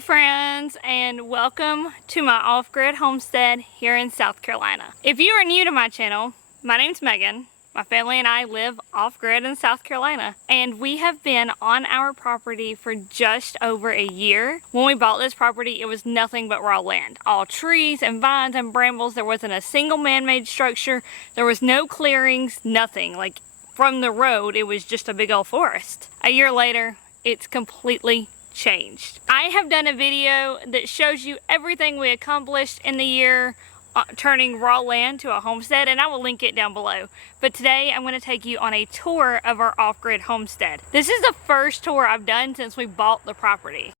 Hey friends, and welcome to my off-grid homestead here in South Carolina. If you are new to my channel, my name's Megan. My family and I live off-grid in South Carolina, and we have been on our property for just over a year. When we bought this property, it was nothing but raw land. All trees and vines and brambles. There wasn't a single man-made structure. There was no clearings, nothing. Like from the road, it was just a big old forest. A year later, it's completely changed. I have done a video that shows you everything we accomplished in the year turning raw land to a homestead, and I will link it down below. But today I'm going to take you on a tour of our off-grid homestead. This is the first tour I've done since we bought the property.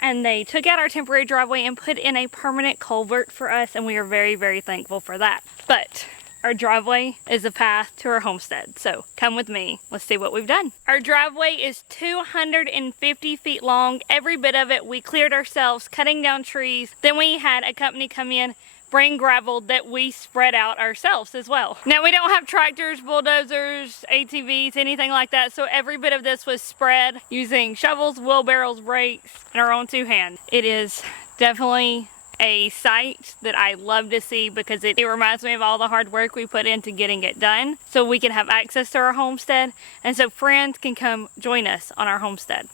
And they took out our temporary driveway and put in a permanent culvert for us, and we are very, very thankful for that. But our driveway is the path to our homestead, so come with me. Let's see what we've done. Our driveway is 250 feet long. Every bit of it we cleared ourselves, cutting down trees. Then we had a company come in, bring gravel that we spread out ourselves as well. Now, we don't have tractors, bulldozers, ATVs, anything like that, so every bit of this was spread using shovels, wheelbarrows, rakes, and our own two hands. It is definitely a sight that I love to see because it reminds me of all the hard work we put into getting it done so we can have access to our homestead and so friends can come join us on our homestead.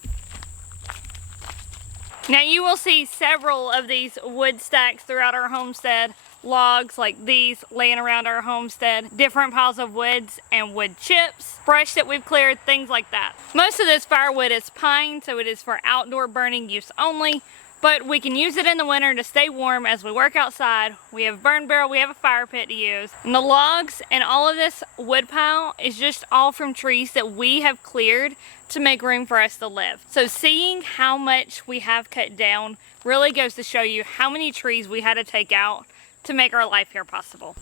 Now you will see several of these wood stacks throughout our homestead, logs like these laying around our homestead, different piles of woods and wood chips, brush that we've cleared, things like that. Most of this firewood is pine, so it is for outdoor burning use only, but we can use it in the winter to stay warm as we work outside. We have a burn barrel, we have a fire pit to use. And the logs and all of this wood pile is just all from trees that we have cleared to make room for us to live. So seeing how much we have cut down really goes to show you how many trees we had to take out to make our life here possible.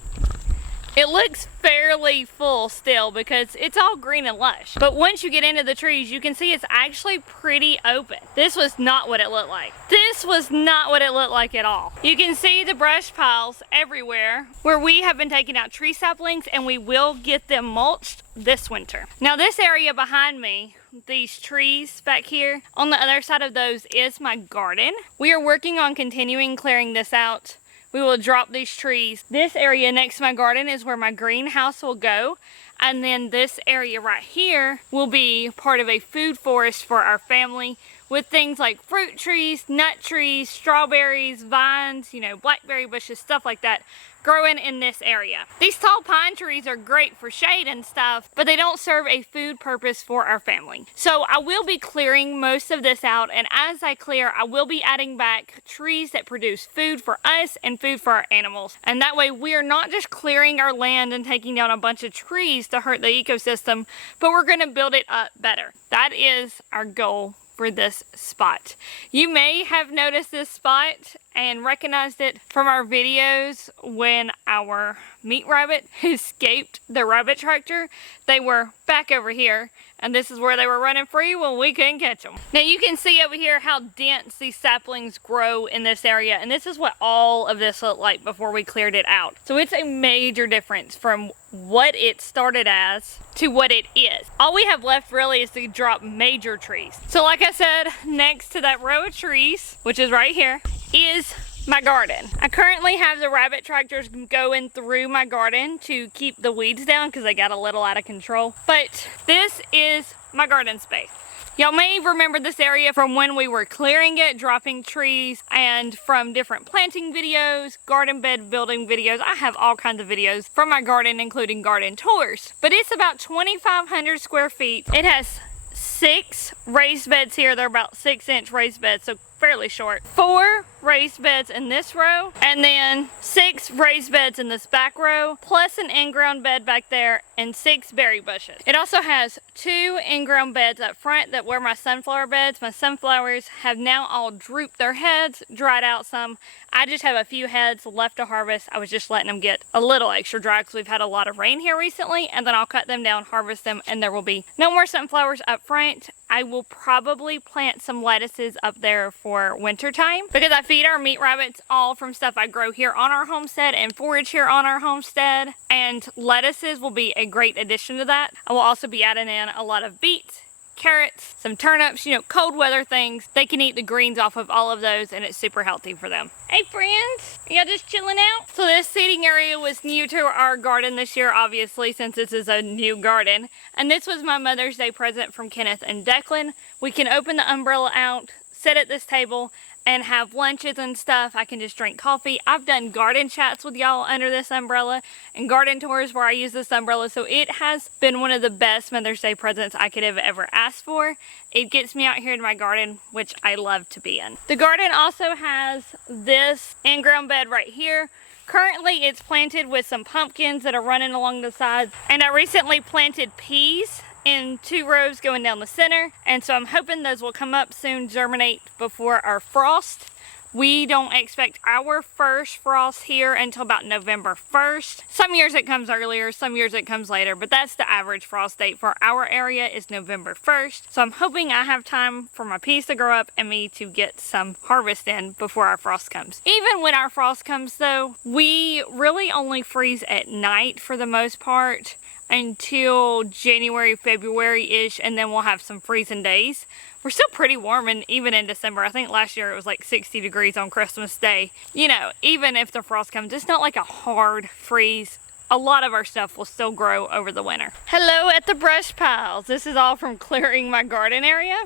It looks fairly full still because it's all green and lush. But once you get into the trees, you can see it's actually pretty open. This was not what it looked like. This was not what it looked like at all. You can see the brush piles everywhere where we have been taking out tree saplings, and we will get them mulched this winter. Now this area behind me, these trees back here, on the other side of those is my garden. We are working on continuing clearing this out. We will drop these trees. This area next to my garden is where my greenhouse will go. And then this area right here will be part of a food forest for our family with things like fruit trees, nut trees, strawberries, vines, you know, blackberry bushes, stuff like that, growing in this area. These tall pine trees are great for shade and stuff, but they don't serve a food purpose for our family. So I will be clearing most of this out, and as I clear, I will be adding back trees that produce food for us and food for our animals. And that way we are not just clearing our land and taking down a bunch of trees to hurt the ecosystem, but we're gonna build it up better. That is our goal for this spot. You may have noticed this spot and recognized it from our videos when our meat rabbit escaped the rabbit tractor. They were back over here, and this is where they were running free when we couldn't catch them. Now you can see over here how dense these saplings grow in this area, and this is what all of this looked like before we cleared it out. So it's a major difference from what it started as to what it is. All we have left really is to drop major trees. So like I said, next to that row of trees, which is right here, is my garden. I currently have the rabbit tractors going through my garden to keep the weeds down because they got a little out of control. But this is my garden space. Y'all may remember this area from when we were clearing it, dropping trees, and from different planting videos, garden bed building videos. I have all kinds of videos from my garden, including garden tours. But it's about 2,500 square feet. It has 6 raised beds here. They're about 6-inch raised beds, so fairly short. 4 raised beds in this row, and then 6 raised beds in this back row, plus an in-ground bed back there, and 6 berry bushes. It also has 2 in-ground beds up front that were my sunflower beds. My sunflowers have now all drooped their heads, dried out some. I just have a few heads left to harvest. I was just letting them get a little extra dry because we've had a lot of rain here recently, and then I'll cut them down, harvest them, and there will be no more sunflowers up front. I will probably plant some lettuces up there for winter time because I feed our meat rabbits all from stuff I grow here on our homestead and forage here on our homestead, and lettuces will be a great addition to that. I will also be adding in a lot of beets, carrots, some turnips, you know, cold weather things. They can eat the greens off of all of those, and it's super healthy for them. Hey friends, y'all just chilling out? So this seating area was new to our garden this year, obviously, since this is a new garden. And this was my Mother's Day present from Kenneth and Declan. We can open the umbrella out, sit at this table, and have lunches and stuff. I can just drink coffee. I've done garden chats with y'all under this umbrella and garden tours where I use this umbrella, so it has been one of the best Mother's Day presents I could have ever asked for. It gets me out here in my garden, which I love to be in. The garden also has this in-ground bed right here. Currently it's planted with some pumpkins that are running along the sides, and I recently planted peas in 2 rows going down the center, and so I'm hoping those will come up soon, germinate before our frost. We don't expect our first frost here until about November 1st. Some years it comes earlier, some years it comes later, but that's the average frost date for our area is November 1st. So I'm hoping I have time for my peas to grow up and me to get some harvest in before our frost comes. Even when our frost comes though, we really only freeze at night for the most part until January, February-ish, and then we'll have some freezing days. We're still pretty warm, and even in December. I think last year it was like 60 degrees on Christmas Day. You know, even if the frost comes, it's not like a hard freeze. A lot of our stuff will still grow over the winter. Hello at the brush piles. This is all from clearing my garden area.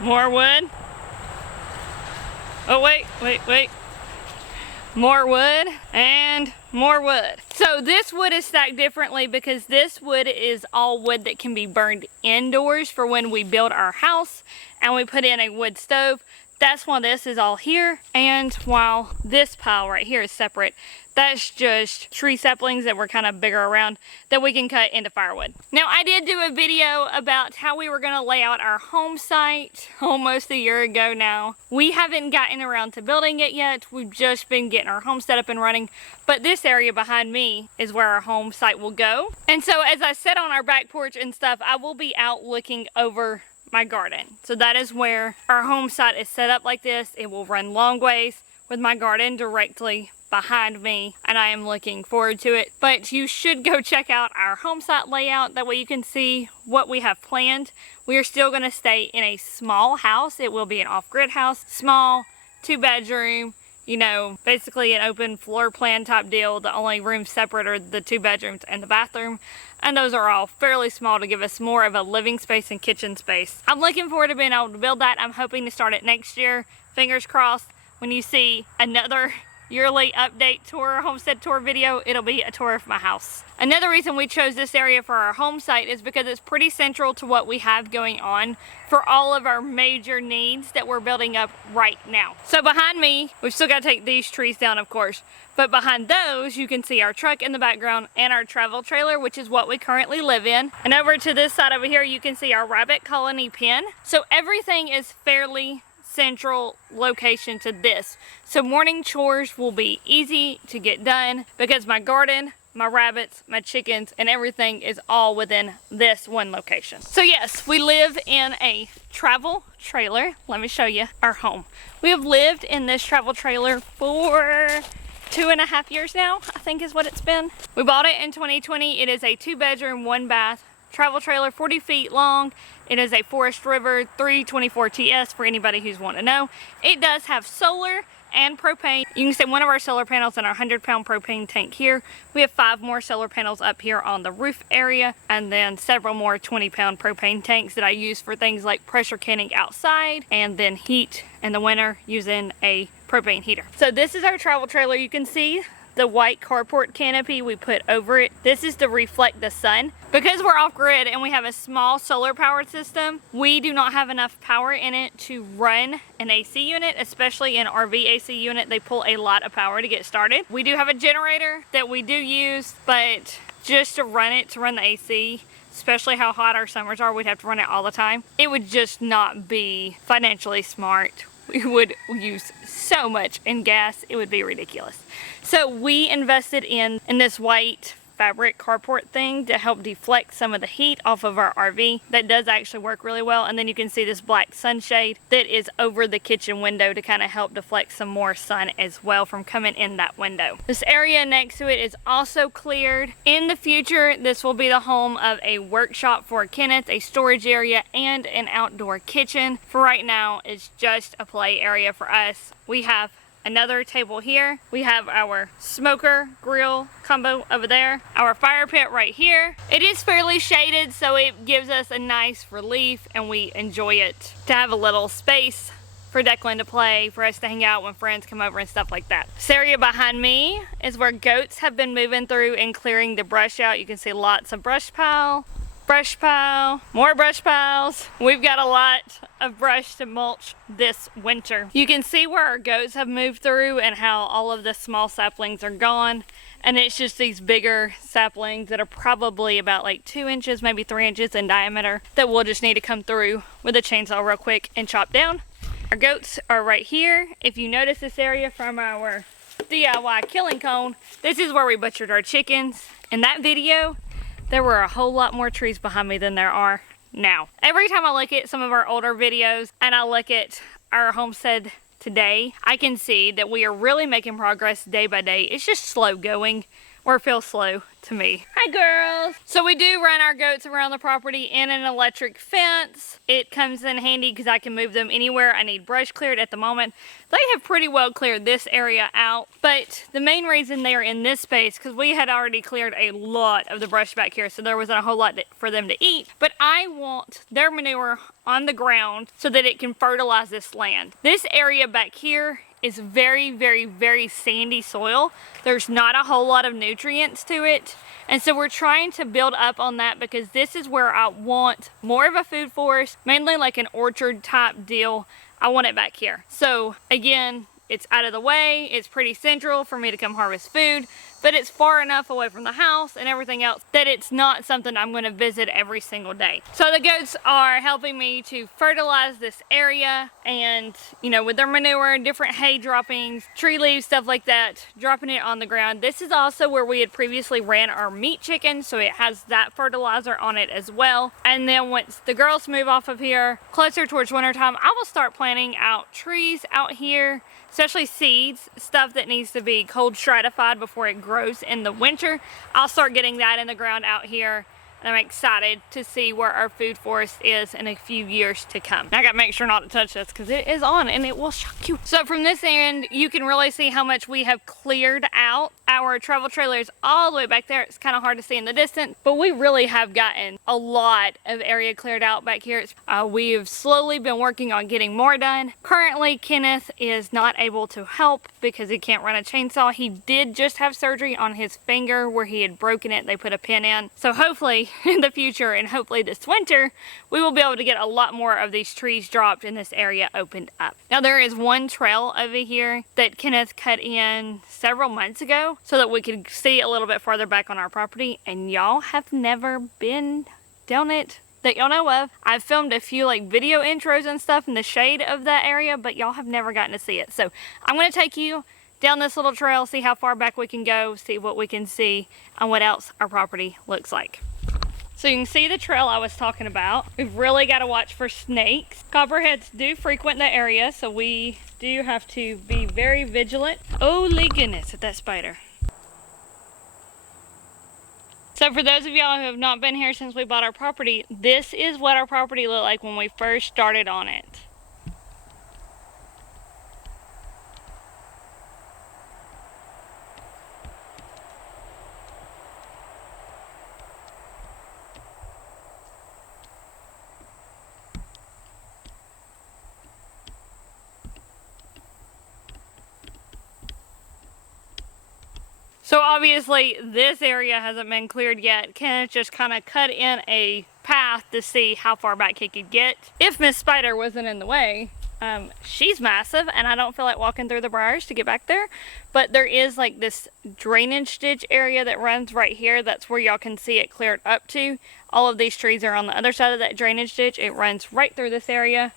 More wood. Oh, wait. More wood and more wood. So this wood is stacked differently because this wood is all wood that can be burned indoors for when we build our house and we put in a wood stove. That's why this is all here, and while this pile right here is separate, that's just tree saplings that were kind of bigger around that we can cut into firewood. Now, I did do a video about how we were going to lay out our home site almost a year ago now. We haven't gotten around to building it yet. We've just been getting our homestead up and running, but this area behind me is where our home site will go. And so as I sit on our back porch and stuff, I will be out looking over my garden. So that is where our home site is set up like this. It will run long ways with my garden directly behind me, and I am looking forward to it. But you should go check out our home site layout. That way you can see what we have planned. We are still going to stay in a small house. It will be an off-grid house, small, 2-bedroom, you know, basically an open floor plan type deal. The only rooms separate are the 2 bedrooms and the bathroom. And those are all fairly small to give us more of a living space and kitchen space. I'm looking forward to being able to build that. I'm hoping to start it next year. Fingers crossed. When you see another yearly update tour, homestead tour video, it'll be a tour of my house. Another reason we chose this area for our home site is because it's pretty central to what we have going on for all of our major needs that we're building up right now. So behind me, we've still got to take these trees down, of course, but behind those you can see our truck in the background and our travel trailer, which is what we currently live in. And over to this side over here you can see our rabbit colony pen. So everything is fairly central location to this. So morning chores will be easy to get done because my garden, my rabbits, my chickens, and everything is all within this one location. So yes, we live in a travel trailer. Let me show you our home. We have lived in this travel trailer for 2.5 years now, I think is what it's been. We bought it in 2020. It is a 2-bedroom, 1-bath travel trailer, 40 feet long. It is a Forest River 324 TS for anybody who's wanting to know. It does have solar and propane. You can see one of our solar panels in our 100-pound propane tank here. We have 5 more solar panels up here on the roof area, and then several more 20-pound propane tanks that I use for things like pressure canning outside, and then heat in the winter using a propane heater. So this is our travel trailer. You can see the white carport canopy we put over it. This is to reflect the sun Because we're off-grid and we have a small solar powered system, we do not have enough power in it to run an AC unit, especially an RV AC unit. They pull a lot of power to get started. We do have a generator that we do use, but just to run it, to run the AC, especially how hot our summers are, we'd have to run it all the time. It would just not be financially smart. We would use so much in gas, it would be ridiculous. So we invested in this white fabric carport thing to help deflect some of the heat off of our RV. That does actually work really well. And then you can see this black sunshade that is over the kitchen window to kind of help deflect some more sun as well from coming in that window. This area next to it is also cleared. In the future, this will be the home of a workshop for Kenneth, a storage area, and an outdoor kitchen. For right now, it's just a play area for us. We have another table here. We have our smoker grill combo over there. Our fire pit right here. It is fairly shaded, so it gives us a nice relief and we enjoy it to have a little space for Declan to play, for us to hang out when friends come over and stuff like that. This area behind me is where goats have been moving through and clearing the brush out. You can see lots of brush pile, more brush piles. We've got a lot of brush to mulch this winter. You can see where our goats have moved through and how all of the small saplings are gone. And it's just these bigger saplings that are probably about like 2 inches, maybe 3 inches in diameter, that we'll just need to come through with a chainsaw real quick and chop down. Our goats are right here. If you notice this area from our DIY killing cone, this is where we butchered our chickens. In that video, there were a whole lot more trees behind me than there are now. Every time I look at some of our older videos and I look at our homestead today, I can see that we are really making progress day by day. It's just slow going, or it feels slow to me. Hi girls! So we do run our goats around the property in an electric fence. It comes in handy because I can move them anywhere I need brush cleared. At the moment, they have pretty well cleared this area out, but the main reason they are in this space, because we had already cleared a lot of the brush back here, so there wasn't a whole lot for them to eat, but I want their manure on the ground so that it can fertilize this land. This area back here is very, very, very sandy soil. There's not a whole lot of nutrients to it. And so we're trying to build up on that because this is where I want more of a food forest, mainly like an orchard type deal. I want it back here. So again, it's out of the way. It's pretty central for me to come harvest food, but it's far enough away from the house and everything else that it's not something I'm going to visit every single day. So the goats are helping me to fertilize this area, and you know, with their manure, different hay droppings, tree leaves, stuff like that, dropping it on the ground. This is also where we had previously ran our meat chicken, so it has that fertilizer on it as well. And then once the girls move off of here, closer towards wintertime, I will start planting out trees out here, especially seeds, stuff that needs to be cold stratified before it grows in the winter. I'll start getting that in the ground out here, and I'm excited to see where our food forest is in a few years to come. I gotta make sure not to touch this because it is on and it will shock you. So from this end, you can really see how much we have cleared out. Our travel trailer is all the way back there. It's kind of hard to see in the distance, but we really have gotten a lot of area cleared out back here. We've slowly been working on getting more done. Currently, Kenneth is not able to help because he can't run a chainsaw. He did just have surgery on his finger where he had broken it. They put a pin in. So hopefully in the future, and hopefully this winter, we will be able to get a lot more of these trees dropped and this area opened up. Now there is one trail over here that Kenneth cut in several months ago so that we could see a little bit farther back on our property, and y'all have never been down it that y'all know of. I've filmed a few like video intros and stuff in the shade of that area, but y'all have never gotten to see it. So I'm going to take you down this little trail, see how far back we can go, see what we can see, and what else our property looks like. So you can see the trail I was talking about. We've really got to watch for snakes. Copperheads do frequent the area, so we do have to be very vigilant. Holy goodness at that spider. So for those of y'all who have not been here since we bought our property, this is what our property looked like when we first started on it. So Obviously, this area hasn't been cleared yet. Kenneth just kind of cut in a path to see how far back he could get. If Miss Spider wasn't in the way, she's massive and I don't feel like walking through the briars to get back there. But there is like this drainage ditch area that runs right here. That's where y'all can see it cleared up to. All of these trees are on the other side of that drainage ditch. It runs right through this area.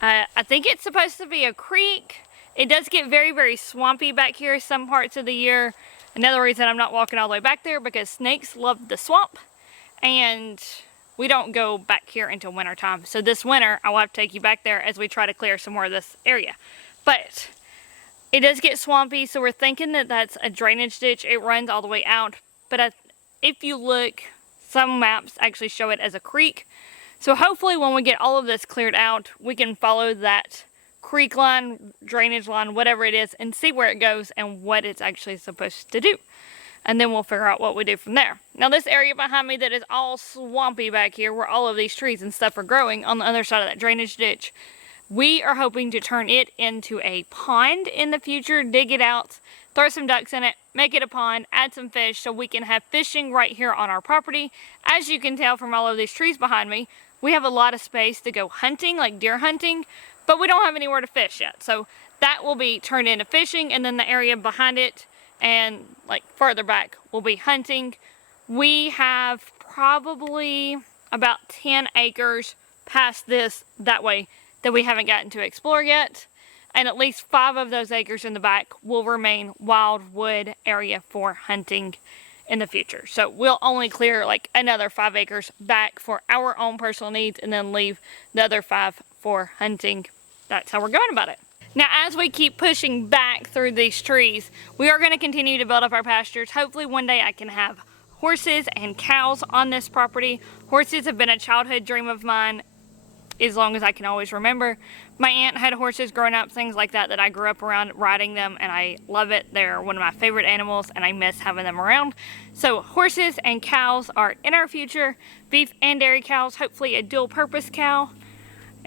I think it's supposed to be a creek. It does get very, very swampy back here some parts of the year. Another reason I'm not walking all the way back there, because snakes love the swamp and we don't go back here until winter time. So this winter I will have to take you back there as we try to clear some more of this area. But it does get swampy, so we're thinking that that's a drainage ditch. It runs all the way out, but if you look, some maps actually show it as a creek. So hopefully when we get all of this cleared out, we can follow that creek line, drainage line, whatever it is, and see where it goes and what it's actually supposed to do. And then we'll figure out what we do from there. Now this area behind me that is all swampy back here, where all of these trees and stuff are growing on the other side of that drainage ditch, we are hoping to turn it into a pond in the future, dig it out, throw some ducks in it, make it a pond, add some fish so we can have fishing right here on our property. As you can tell from all of these trees behind me, we have a lot of space to go hunting, like deer hunting, but we don't have anywhere to fish yet. So that will be turned into fishing, and then the area behind it and like further back will be hunting. We have probably about 10 acres past this that way that we haven't gotten to explore yet. And at least 5 of those acres in the back will remain wildwood area for hunting in the future. So we'll only clear like another 5 acres back for our own personal needs and then leave the other 5 for hunting. That's how we're going about it. Now, as we keep pushing back through these trees, we are going to continue to build up our pastures. Hopefully one day I can have horses and cows on this property. Horses have been a childhood dream of mine as long as I can always remember. My aunt had horses growing up, things like that I grew up around riding them, and I love it. They're one of my favorite animals and I miss having them around. So horses and cows are in our future. Beef and dairy cows, hopefully a dual purpose cow.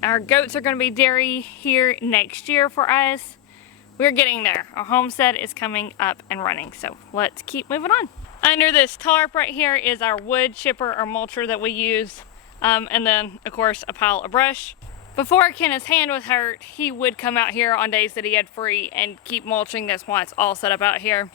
Our goats are going to be dairy here next year for us. We're getting there. Our homestead is coming up and running, so let's keep moving on. Under this tarp right here is our wood chipper or mulcher that we use, and then of course a pile of brush. Before Kenneth's hand was hurt, he would come out here on days that he had free and keep mulching. That's why it's all set up out here.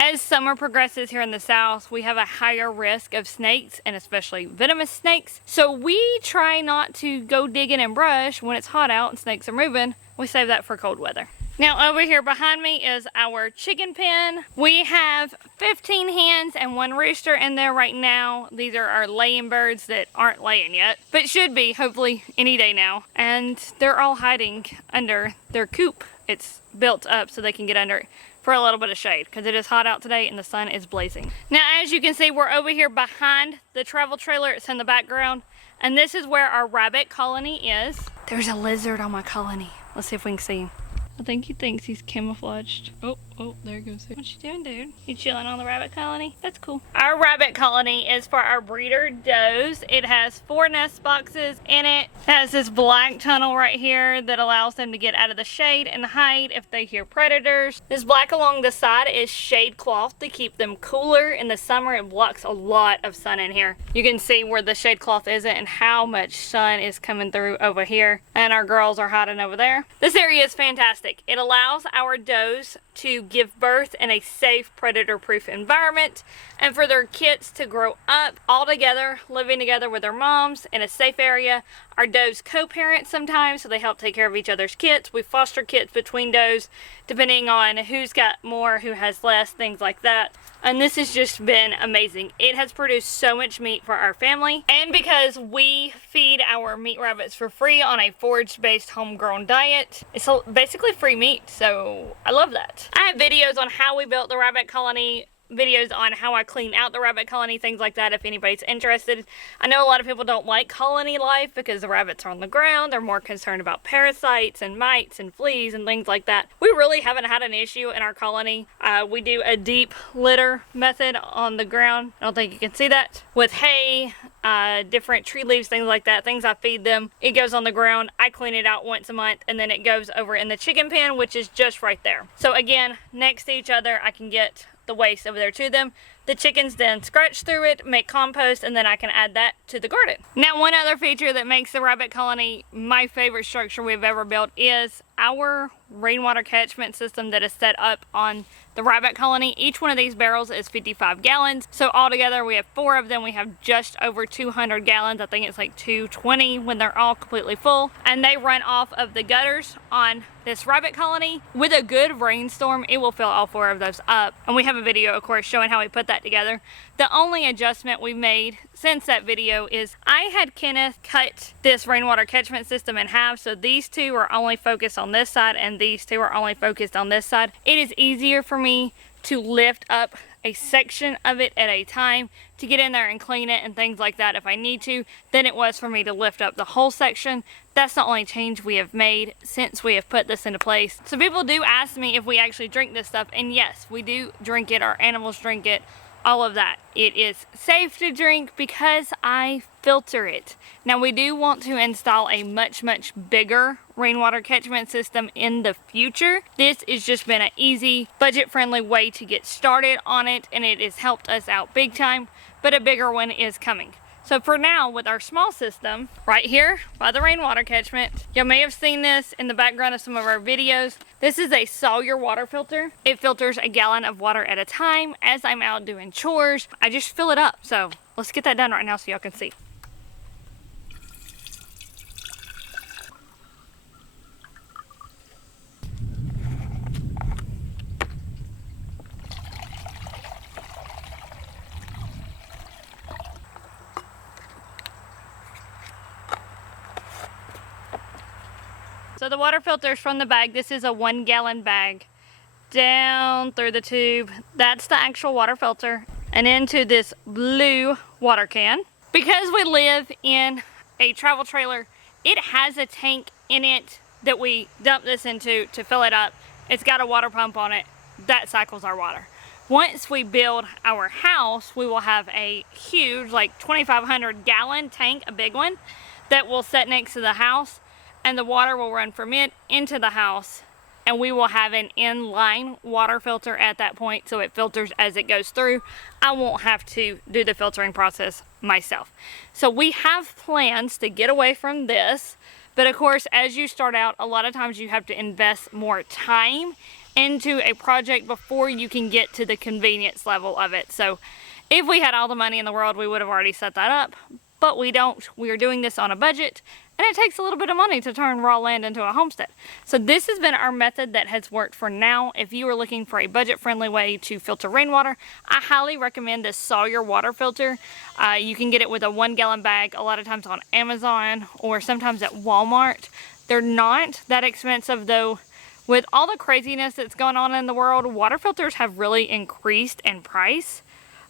As summer progresses here in the south, we have a higher risk of snakes, and especially venomous snakes. So we try not to go digging in brush when it's hot out and snakes are moving. We save that for cold weather. Now over here behind me is our chicken pen. We have 15 hens and 1 rooster in there right now. These are our laying birds that aren't laying yet, but should be hopefully any day now. And they're all hiding under their coop. It's built up so they can get under it for a little bit of shade because it is hot out today and the sun is blazing. Now, as you can see, we're over here behind the travel trailer. It's in the background, and this is where our rabbit colony is. There's a lizard on my colony. Let's see if we can see him. I think he thinks he's camouflaged. Oh, there goes it. What you doing, dude? You chilling on the rabbit colony? That's cool. Our rabbit colony is for our breeder does. It has 4 nest boxes in it. It has this black tunnel right here that allows them to get out of the shade and hide if they hear predators. This black along the side is shade cloth to keep them cooler. In the summer, it blocks a lot of sun in here. You can see where the shade cloth isn't and how much sun is coming through over here. And our girls are hiding over there. This area is fantastic. It allows our does to give birth in a safe, predator-proof environment, and for their kids to grow up all together, living together with their moms in a safe area. Our does co-parent sometimes, so they help take care of each other's kids. We foster kids between does, depending on who's got more, who has less, things like that. And this has just been amazing. It has produced so much meat for our family. And because we feed our meat rabbits for free on a forage-based homegrown diet, it's basically free meat, so I love that. I have videos on how we built the rabbit colony, videos on how I clean out the rabbit colony, things like that if anybody's interested. I know a lot of people don't like colony life because the rabbits are on the ground. They're more concerned about parasites and mites and fleas and things like that. We really haven't had an issue in our colony. We do a deep litter method on the ground. I don't think you can see that. With hay, different tree leaves, things like that, things I feed them. It goes on the ground. I clean it out once a month, and then it goes over in the chicken pen, which is just right there. So again, next to each other, I can get the waste over there to them. The chickens then scratch through it, make compost, and then I can add that to the garden. Now, one other feature that makes the rabbit colony my favorite structure we've ever built is our rainwater catchment system that is set up on the rabbit colony. Each one of these barrels is 55 gallons. So altogether we have 4 of them. We have just over 200 gallons. I think it's like 220 when they're all completely full. And they run off of the gutters on this rabbit colony. With a good rainstorm, it will fill all 4 of those up. And we have a video, of course, showing how we put that together. The only adjustment we made since that video is I had Kenneth cut this rainwater catchment system in half, so these 2 are only focused on this side and these 2 are only focused on this side. It is easier for me to lift up a section of it at a time to get in there and clean it and things like that if I need to, than it was for me to lift up the whole section. That's the only change we have made since we have put this into place. So people do ask me if we actually drink this stuff, and yes, we do drink it. Our animals drink it. All of that. It is safe to drink because I filter it. Now, we do want to install a much bigger rainwater catchment system in the future. This has just been an easy, budget-friendly way to get started on it, and it has helped us out big time, but a bigger one is coming. So for now, with our small system right here by the rainwater catchment, you may have seen this in the background of some of our videos. This is a Sawyer water filter. It filters a gallon of water at a time. As I'm out doing chores, I just fill it up. So let's get that done right now so y'all can see. So the water filters from the bag, this is a 1 gallon bag, down through the tube. That's the actual water filter, and into this blue water can. Because we live in a travel trailer, it has a tank in it that we dump this into to fill it up. It's got a water pump on it that cycles our water. Once we build our house, we will have a huge, like 2,500 gallon tank, a big one, that will sit next to the house. And the water will run from it into the house, and we will have an inline water filter at that point, so it filters as it goes through. I won't have to do the filtering process myself. So we have plans to get away from this, but of course, as you start out, a lot of times you have to invest more time into a project before you can get to the convenience level of it. So if we had all the money in the world, we would have already set that up, but we don't. We are doing this on a budget, and it takes a little bit of money to turn raw land into a homestead. So this has been our method that has worked for now. If you are looking for a budget-friendly way to filter rainwater, I highly recommend this Sawyer water filter. You can get it with a 1 gallon bag, a lot of times on Amazon or sometimes at Walmart. They're not that expensive though. With all the craziness that's going on in the world, water filters have really increased in price.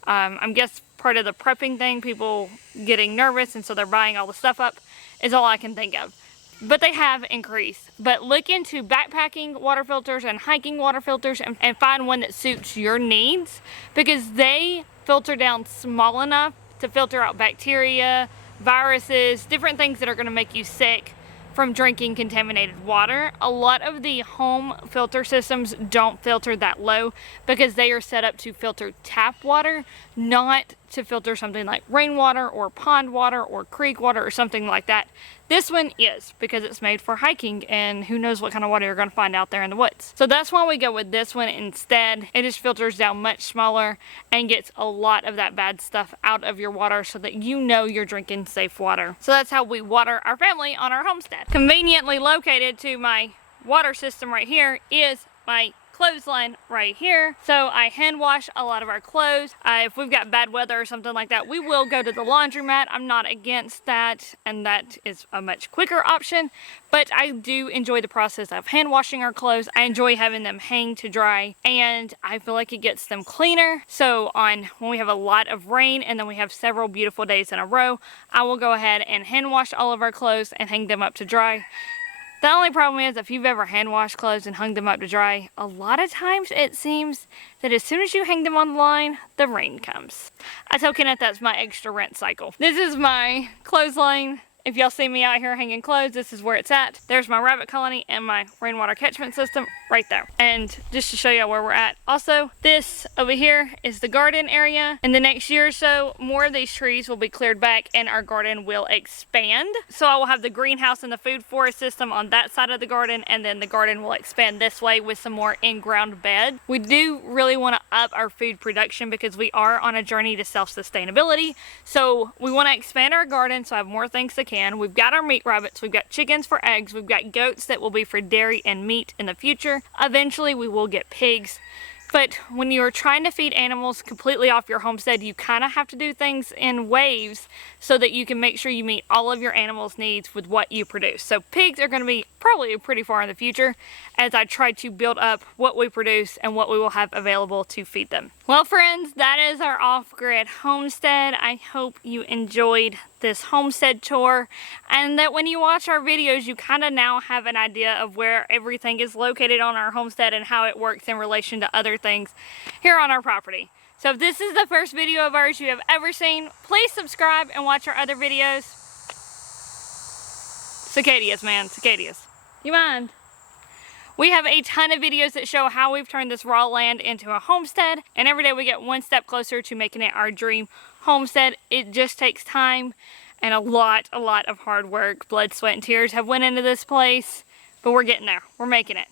I guess part of the prepping thing, people getting nervous and so they're buying all the stuff up, is all I can think of. But they have increased. But look into backpacking water filters and hiking water filters and find one that suits your needs, because they filter down small enough to filter out bacteria, viruses, different things that are going to make you sick from drinking contaminated water. A lot of the home filter systems don't filter that low because they are set up to filter tap water, not to filter something like rainwater or pond water or creek water or something like that. This one is, because it's made for hiking, and who knows what kind of water you're going to find out there in the woods. So that's why we go with this one instead. It just filters down much smaller and gets a lot of that bad stuff out of your water so that you know you're drinking safe water. So that's how we water our family on our homestead. Conveniently located to my water system right here is my clothesline right here. So I hand wash a lot of our clothes. If we've got bad weather or something like that, we will go to the laundromat. I'm not against that, and that is a much quicker option, but I do enjoy the process of hand washing our clothes. I enjoy having them hang to dry, and I feel like it gets them cleaner. So when we have a lot of rain and then we have several beautiful days in a row, I will go ahead and hand wash all of our clothes and hang them up to dry. The only problem is, if you've ever hand washed clothes and hung them up to dry, a lot of times it seems that as soon as you hang them on the line, the rain comes. I tell Kenneth that's my extra rinse cycle. This is my clothesline. If y'all see me out here hanging clothes, this is where it's at. There's my rabbit colony and my rainwater catchment system right there. And just to show y'all where we're at. Also, this over here is the garden area. In the next year or so, more of these trees will be cleared back and our garden will expand. So I will have the greenhouse and the food forest system on that side of the garden, and then the garden will expand this way with some more in-ground bed. We do really want to up our food production because we are on a journey to self-sustainability. So we want to expand our garden so I have more things to can. We've got our meat rabbits, we've got chickens for eggs, we've got goats that will be for dairy and meat in the future. Eventually we will get pigs. But when you're trying to feed animals completely off your homestead, you kind of have to do things in waves so that you can make sure you meet all of your animals' needs with what you produce. So pigs are going to be probably pretty far in the future as I try to build up what we produce and what we will have available to feed them. Well, friends, that is our off-grid homestead. I hope you enjoyed this homestead tour, and that when you watch our videos, you kind of now have an idea of where everything is located on our homestead and how it works in relation to other things here on our property. So if this is the first video of ours you have ever seen, please subscribe and watch our other videos. Cicadias, man, cicadias. You mind? We have a ton of videos that show how we've turned this raw land into a homestead, and every day we get one step closer to making it our dream homestead. It just takes time and a lot of hard work. Blood, sweat, and tears have went into this place, but we're getting there. We're making it.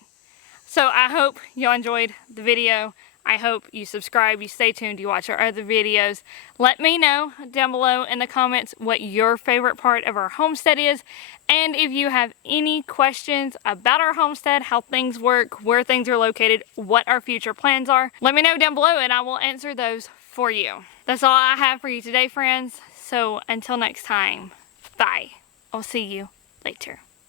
So I hope y'all enjoyed the video. I hope you subscribe, you stay tuned, you watch our other videos. Let me know down below in the comments what your favorite part of our homestead is. And if you have any questions about our homestead, how things work, where things are located, what our future plans are, let me know down below and I will answer those for you. That's all I have for you today, friends. So until next time, bye. I'll see you later.